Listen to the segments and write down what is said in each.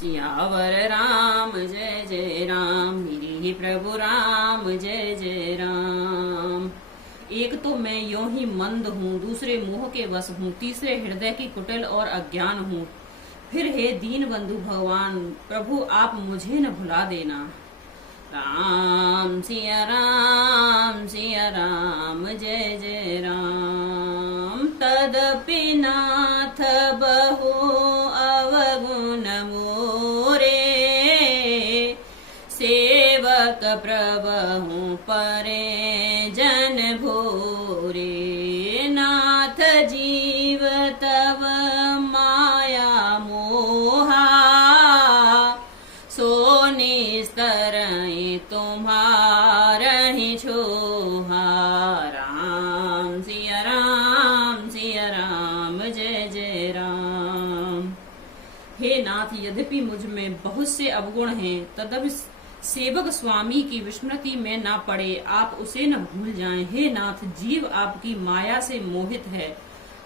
सियावर राम जय जय राम, मेरे प्रभु राम जय जय राम। एक तो मैं यों ही मंद हूँ, दूसरे मोह के वश हूँ, तीसरे हृदय की कुटिल और अज्ञान हूँ। फिर हे दीन बंधु भगवान प्रभु आप मुझे न भुला देना। राम सिया राम जय जय राम। तदपि नाथ बहु अवगुण मोरे, सेवक प्रभु परे जन भोरे। नाथ जीव तव माया मोहा, सो निस्तरई तुम्हारा ही छोहा। राम सिया राम जय जय राम। हे नाथ यद्यपि मुझ में बहुत से अवगुण हैं, तदपि सेवक स्वामी की विस्मृति में ना पड़े, आप उसे न भूल जाएं। हे नाथ जीव आपकी माया से मोहित है,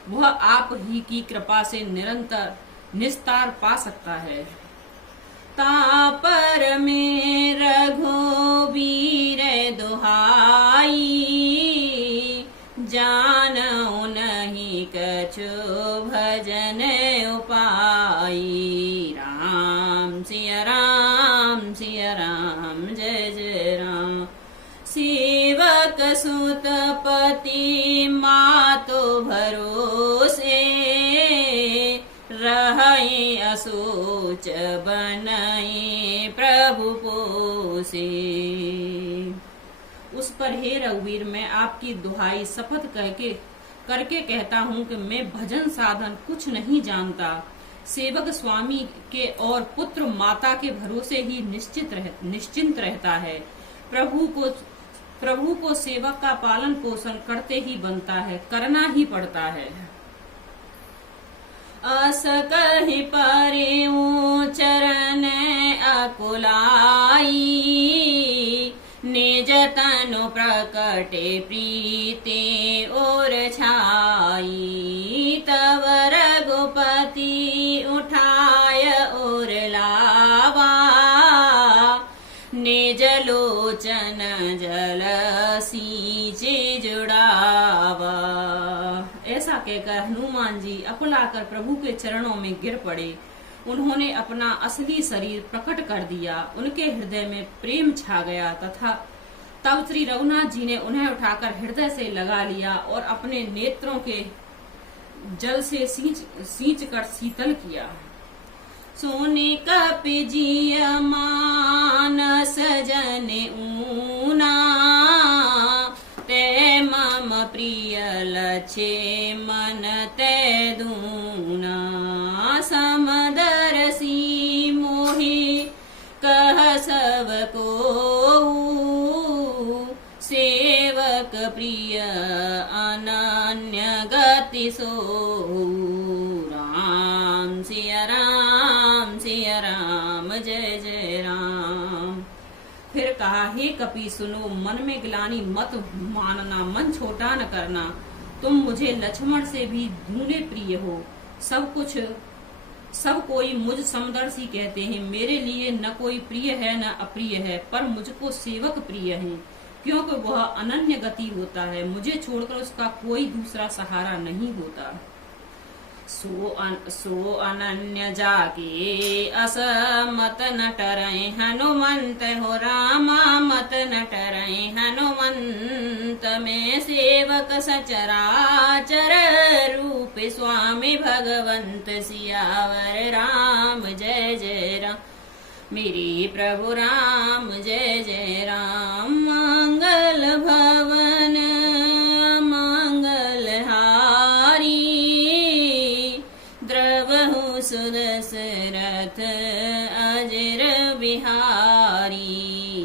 वह आप ही की कृपा से निरंतर निस्तार पा सकता है। तापर में रघुबीर दुहाई, जानो नहीं कछु भजन उपाई। राम सिया राम जय जय राम। सेवक सुत पति मातो भरोसे, रहे असोच बनई प्रभु पोसे। उस पर हे रघुवीर मैं आपकी दुहाई शपथ करके कहता हूँ कि मैं भजन साधन कुछ नहीं जानता। सेवक स्वामी के और पुत्र माता के भरोसे ही निश्चिंत रहता है। प्रभु को सेवक का पालन पोषण करते ही बनता है, करना ही पड़ता है। अस कहि परिउ चरण अकुलाई, निज तनु प्रकटे प्रीति और छाई। तव रघुपति उठाय और लावा, निज लोचन जल सींचे जुड़ावा। ऐसा कहकर हनुमान जी अकुलाकर प्रभु के चरणों में गिर पड़े। उन्होंने अपना असली शरीर प्रकट कर दिया, उनके हृदय में प्रेम छा गया तथा तब श्री रघुनाथ जी ने उन्हें उठाकर हृदय से लगा लिया और अपने नेत्रों के जल से सींच कर शीतल किया। सोने कपि जिय मानस जन ऊना, ते मम प्रिय लछे मन ते दूना। समदर्शी मोहि कह सब को, सेवक प्रिय अनन्य गति सो। राम सिया राम जय जय राम। फिर कहा हे कपि सुनो, मन में ग्लानि मत मानना, मन छोटा न करना। तुम मुझे लक्ष्मण से भी दूने प्रिय हो। सब कोई मुझ समदर्शी कहते हैं, मेरे लिए न कोई प्रिय है न अप्रिय है, पर मुझको सेवक प्रिय है, क्योंकि वह अनन्य गति होता है, मुझे छोड़कर उसका कोई दूसरा सहारा नहीं होता। सो अनन्य जाके असमत न टरई हनुमंत हो। रामा मत न टरई हनुमंत, में सेवक सचराचर रूप स्वामी भगवंत। सियावर राम जय जय राम, मेरे प्रभु राम जय जय राम। मंगल भवन सुदशरथ अजर बिहारी।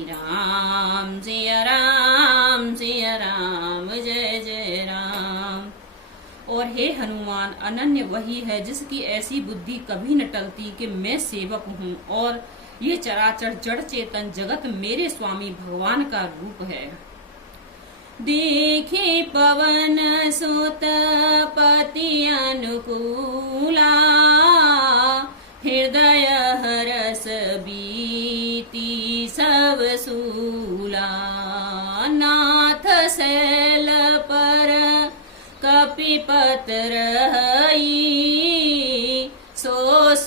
राम सिया राम जय जय राम। और हे हनुमान अनन्य वही है जिसकी ऐसी बुद्धि कभी न टलती कि मैं सेवक हूँ और ये चराचर जड़ चेतन जगत मेरे स्वामी भगवान का रूप है। देखे पवन सुत पति अनुकूला, हृदय हर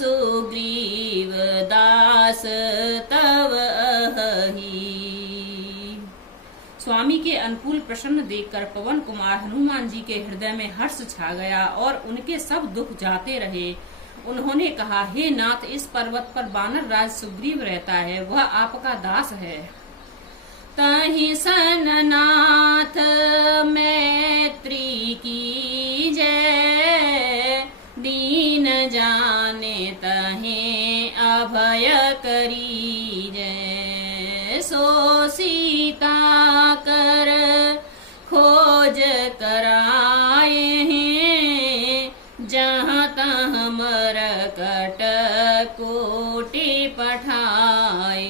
सुग्रीव दास तव अहि। स्वामी के अनुकूल प्रसन्न देखकर पवन कुमार हनुमान जी के हृदय में हर्ष छा गया और उनके सब दुख जाते रहे। उन्होंने कहा, हे नाथ, इस पर्वत पर वानर राज सुग्रीव रहता है, वह आपका दास है। तहि सन नाथ मैत्री की जय, दीन जाने तहे अभय करी जय। सो सीता कर खोज कराए हैं, जहाँ तहाँ मरकट कोटि पठाए।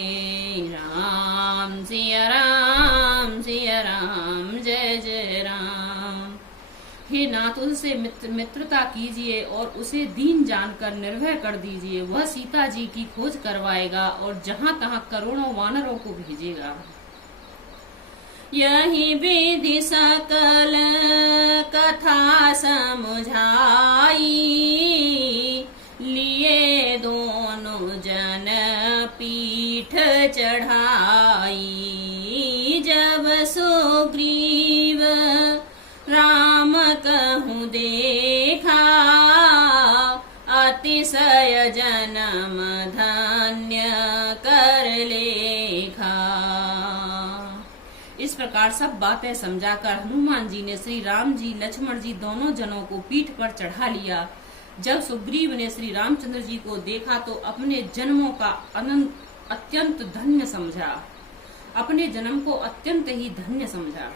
राम सिया राम सिया राम, जय जय राम। हे नाथ, उससे मित्रता कीजिए और उसे दीन जानकर निर्भय कर दीजिए। वह सीता जी की खोज करवाएगा और जहाँ तहाँ करोड़ों वानरों को भेजेगा। यही विधि सकल कथा समझाई, लिए दोनों जन पीठ चढ़ाई। जब सुग्रीव राम कहूँ देखा, अतिशय जन्म धन्य कर लेखा। इस प्रकार सब बातें समझाकर हनुमान जी ने श्री राम जी लक्ष्मण जी दोनों जनों को पीठ पर चढ़ा लिया। जब सुग्रीव ने श्री रामचंद्र जी को देखा तो अपने जन्मों का अत्यंत धन्य समझा, अपने जन्म को अत्यंत ही धन्य समझा।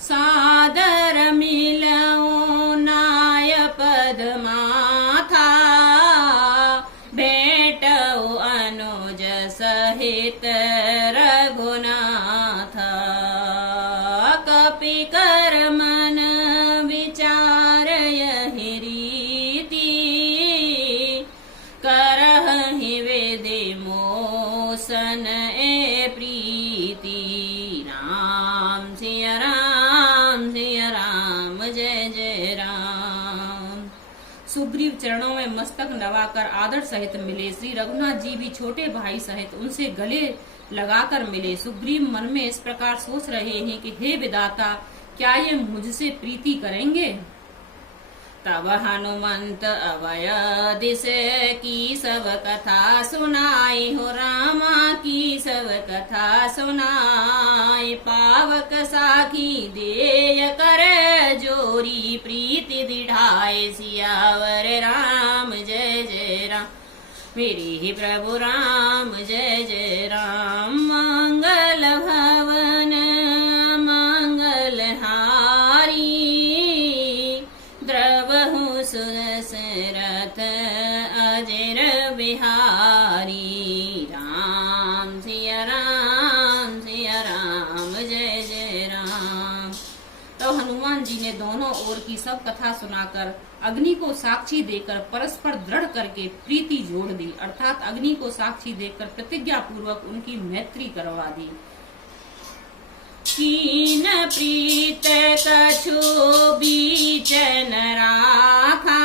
सादर मिलऊं नाय पद माथा, भेटऊ अनुज सहित रघुनाथा। कपि कर मन विचार यहि रीति, करहि विधि मोसन ए प्रीति। राम सिया राम सिया राम, जय जय राम। सुग्रीव चरणों में मस्तक नवाकर आदर सहित मिले। श्री रघुनाथ जी भी छोटे भाई सहित उनसे गले लगाकर मिले। सुग्रीव मन में इस प्रकार सोच रहे हैं कि हे विधाता, क्या ये मुझसे प्रीति करेंगे? तब हनुमंत अभय दिसे की सब कथा सुनाई हो, रामा की सब कथा सुनाई। पावक साखी देय करे जोरी, प्रीति दिढ़ाए सियावर राम, जय जय राम। मेरे ही प्रभु राम, जय जय राम। मंगल भवन मंगल हारी, द्रवहु सुदशरथ अजर बिहारी। राम सिया राम सिया राम, जय जय राम। तो हनुमान जी ने दोनों ओर की सब कथा सुनाकर अग्नि को साक्षी देकर परस्पर दृढ़ करके प्रीति जोड़ दी, अर्थात अग्नि को साक्षी देकर प्रतिज्ञा पूर्वक उनकी मैत्री करवा दी। कीन प्रीत कछु बीच न राखा,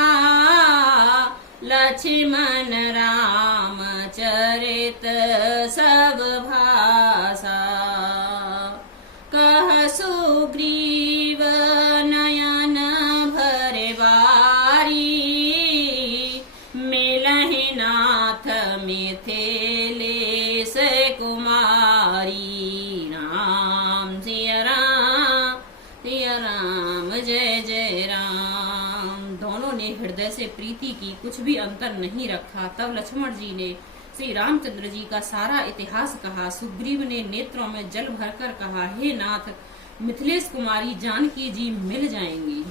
लक्ष्मण राम चरित सब भाषा। कह सुग्रीव नयन भरे बारी, मिलहि नाथ मिथिलेश कुमारी। राम सिया राम, जय जय राम। दोनों ने हृदय से प्रीति की, कुछ भी अंतर नहीं रखा। तब लक्ष्मण जी ने श्री रामचंद्र जी का सारा इतिहास कहा। सुग्रीव ने नेत्रों में जल भरकर कहा, हे नाथ, मिथिलेश कुमारी जानकी जी मिल जाएंगी।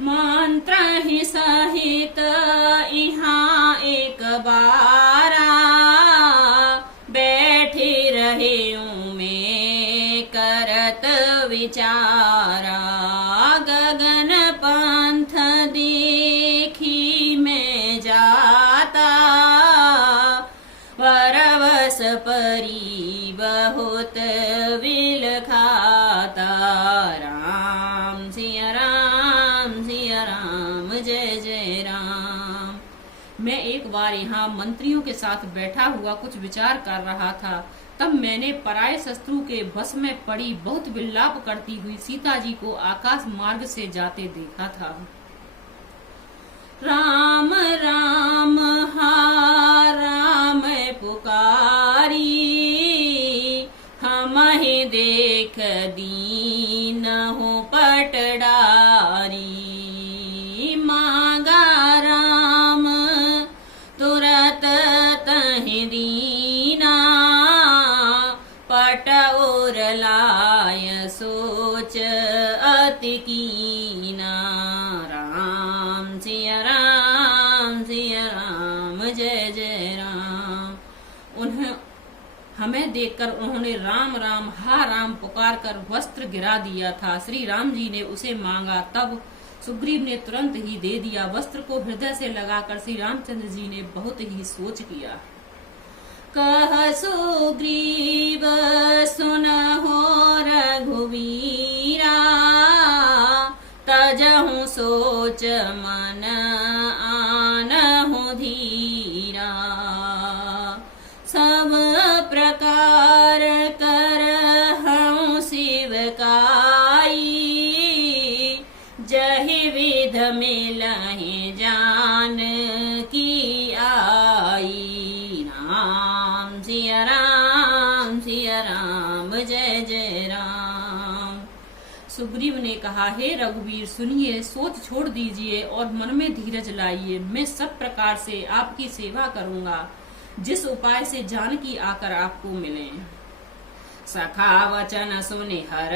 मंत्र ही सहित यहाँ एक बारा, बैठे रहे में करत विचारा। गगन पंथ देखी में जाता, परवश परी बहुत विल खाता। राम सिया राम, जय जय राम। मैं एक बार यहाँ मंत्रियों के साथ बैठा हुआ कुछ विचार कर रहा था, तब मैंने पराये शत्रु के बस में पड़ी बहुत विलाप करती हुई सीता जी को आकाश मार्ग से जाते देखा था। राम राम हा राम पुकारी, हमहि देख दीन हो पटडारी। मांगा राम तुरत तहि दीना, पट और लाय सोच अति कीना। राम सिया राम सिया राम जय जय राम। उन्हें हमें देखकर उन्होंने राम राम हा राम पुकार कर वस्त्र गिरा दिया था। श्री राम जी ने उसे मांगा, तब सुग्रीव ने तुरंत ही दे दिया। वस्त्र को हृदय से लगाकर श्री रामचंद्र जी ने बहुत ही सोच किया। कह सुग्रीव सुनहो रघुवीरा, तजहु सोच मन आनहु धीरा। सब प्रकार करहु शिवकाई, जहि विध मिलहि जान की आई। राम सिया राम जय जय राम। सुग्रीव ने कहा, हे रघुवीर सुनिए, सोच छोड़ दीजिए और मन में धीरज लाइए। मैं सब प्रकार से आपकी सेवा करूंगा, जिस उपाय से जानकी आकर आपको मिले। सखा वचन सुनि हर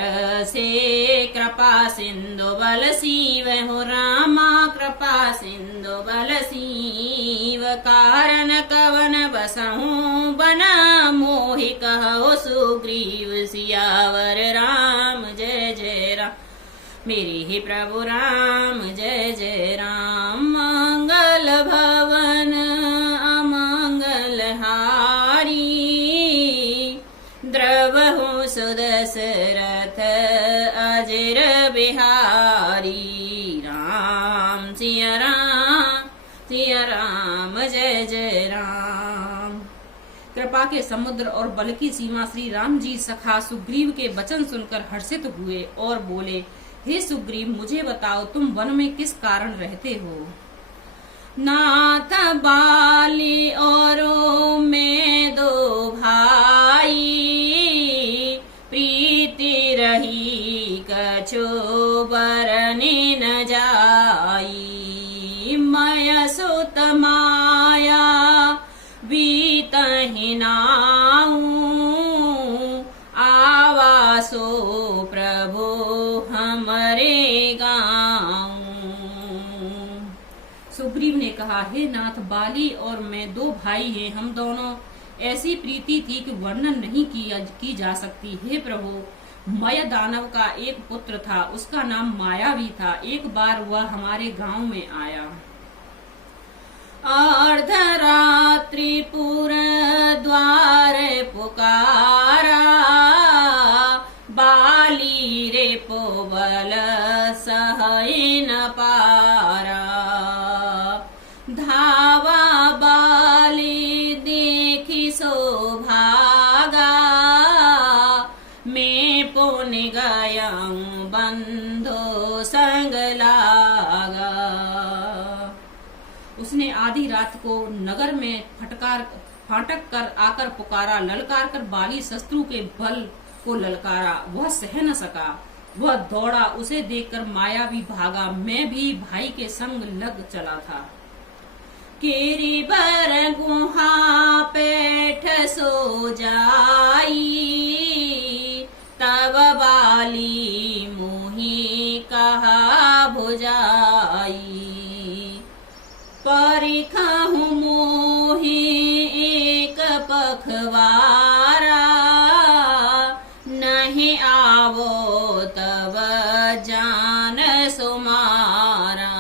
से, कृपा सिंधु बल सीव हो रामा। कृपा सिंधु बल सीव, कारण कवन बसहु बना। मोहि कहो सुग्रीव सियावर राम जय जय राम। मेरे ही प्रभु राम जय जय राम। मंगल भवन अमंगल हारी, द्रवहु सुदशरथ अजर बिहारी। राम सिया राम जय जय राम। कृपा के समुद्र और बल की सीमा श्री राम जी सखा सुग्रीव के वचन सुनकर हर्षित हुए और बोले, हे सुग्रीव मुझे बताओ तुम वन में किस कारण रहते हो। नाथ बाली और मैं दो भाई, प्रीति रही कछो बरने न जाई। मय सुत माया बीतहि नाऊ, आवासो प्रभु हमरे गाँव। सुग्रीव ने कहा, हे नाथ बाली और मैं दो भाई हैं, हम दोनों ऐसी प्रीति थी कि वर्णन नहीं की जा सकती। हे प्रभु, मय दानव का एक पुत्र था, उसका नाम मायावी था। एक बार वह हमारे गांव में आया। अर्धरात्रि पुर द्वार पुकारा, बाली रे पोबल सहै न पारा। धावा बाली देखी सो भागा, मैं पुन गयाऊं बंधो संग लागा। उसने आधी रात को नगर में फाटक कर आकर पुकारा, ललकार कर बाली शत्रु के बल को ललकारा। वह सह न सका, वह दौड़ा, उसे देखकर मायावी भागा। मैं भी भाई के संग लग चला था। केरी बर गुहा पेठ सो जाई, तब बाली मोही कहा भुजाई। परिखहु मोही एक पखवारा, नहीं आवो तब जान सुमारा।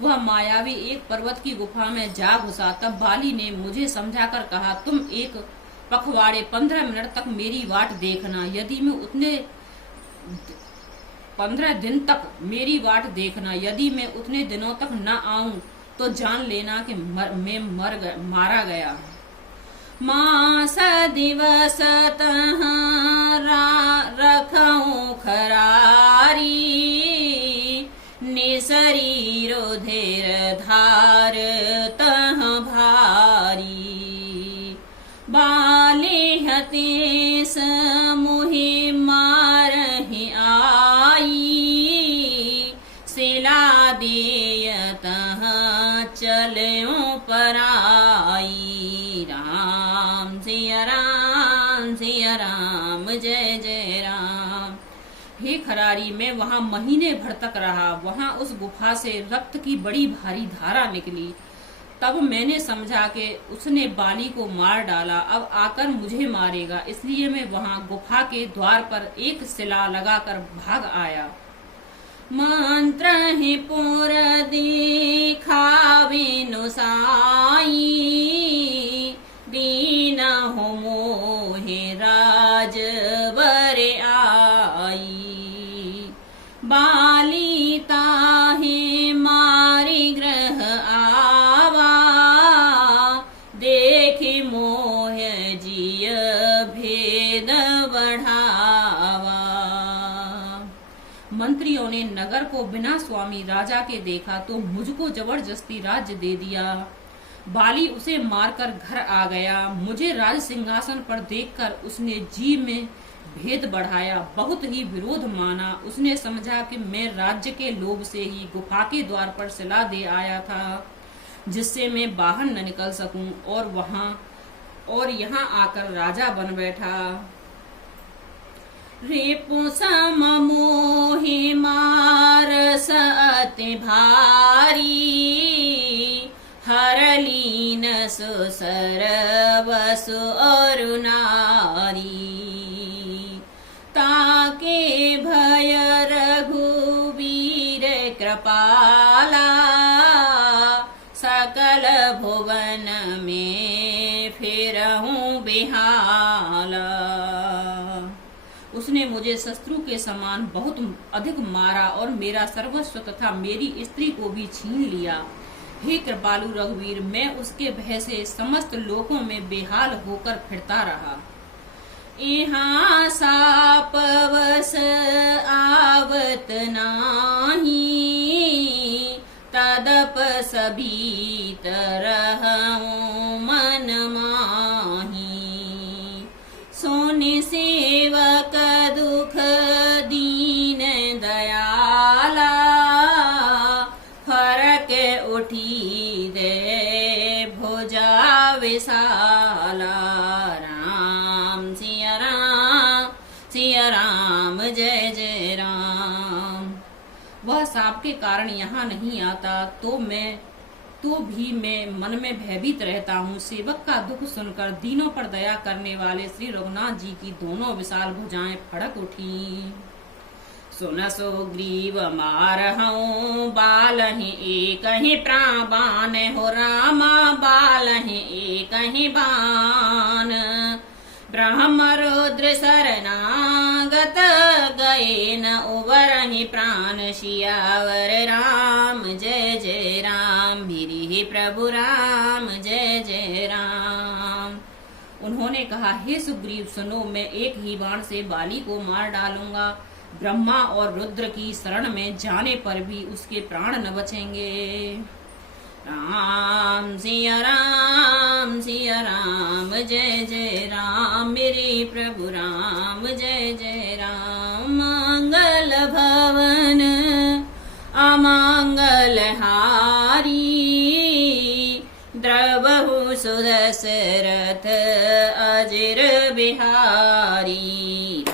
वह मायावी एक पर्वत की गुफा में जा घुसा। तब बाली ने मुझे समझाकर कहा, तुम एक पखवाड़े 15 मिनट तक मेरी वाट देखना। यदि मैं उतने 15 दिन तक मेरी वाट देखना, यदि मैं उतने दिनों तक न आऊं तो जान लेना कि मारा गया। मास दिवस तह रखऊं खरारी, निशरीरो धेर धार तह भारी। बाले हते समुहि मारहि आई, सिला देयतः चलऊं पराई। राम सिया राम जय जय राम। हे खरारी, मैं वहां महीने भर तक रहा। वहां उस गुफा से रक्त की बड़ी भारी धारा निकली। तब मैंने समझा कि उसने बाली को मार डाला, अब आकर मुझे मारेगा। इसलिए मैं वहां गुफा के द्वार पर एक शिला लगाकर भाग आया। मंत्र ही पुर दिखावेनु साई, दीन हो मोहे राजवर आई। बाली ताहे मारी ग्रह आवा, देखी मोह जिय भेद बढ़ावा। मंत्रियों ने नगर को बिना स्वामी राजा के देखा तो मुझको जबरदस्ती राज्य दे दिया। बाली उसे मारकर घर आ गया। मुझे राज सिंहासन पर देखकर उसने जी में भेद बढ़ाया, बहुत ही विरोध माना। उसने समझा कि मैं राज्य के लोभ से ही गुफा के द्वार पर शिला दे आया था, जिससे मैं बाहर न निकल सकूं, और यहाँ आकर राजा बन बैठा। रिपु सम मोहि मारस अति भारी, हरलीन सुसर वसु अरु नारी। ताके भय रघुवीर कृपाला, सकल भुवन में फिरहूं बिहाला। उसने मुझे शत्रु के समान बहुत अधिक मारा और मेरा सर्वस्व तथा मेरी स्त्री को भी छीन लिया। हे कृपालु रघुवीर, मैं उसके भय से समस्त लोकों में बेहाल होकर फिरता रहा। यहाँ सापवस आवत नाही, तदप सभी तरहूं मन माही। सोनि सेवक दुख दीन दयाला, फरक उठी दे भुजा विशाला। राम सिया राम जय जय राम। वह सांप के कारण यहाँ नहीं आता तो भी मैं मन में भयभीत रहता हूँ। सेवक का दुख सुनकर दीनों पर दया करने वाले श्री रघुनाथ जी की दोनों विशाल भुजाएं फड़क उठी। सुन सुग्रीव मारहूं बालहि एक ही प्राण हो रामा, बालहि एक ही बाण। ब्रह्म रुद्र शरणागत गए न उबरहि प्राण, सियावर राम जय जय राम। वीरि प्रभु राम जय जय राम। उन्होंने कहा, हे सुग्रीव सुनो, मैं एक ही बाण से बाली को मार डालूंगा। ब्रह्मा और रुद्र की शरण में जाने पर भी उसके प्राण न बचेंगे। राम सिया राम जय जय राम। मेरे प्रभु राम जय जय राम। मंगल भवन अमंगल हारी, द्रवहु सुदशरथ अजिर बिहारी।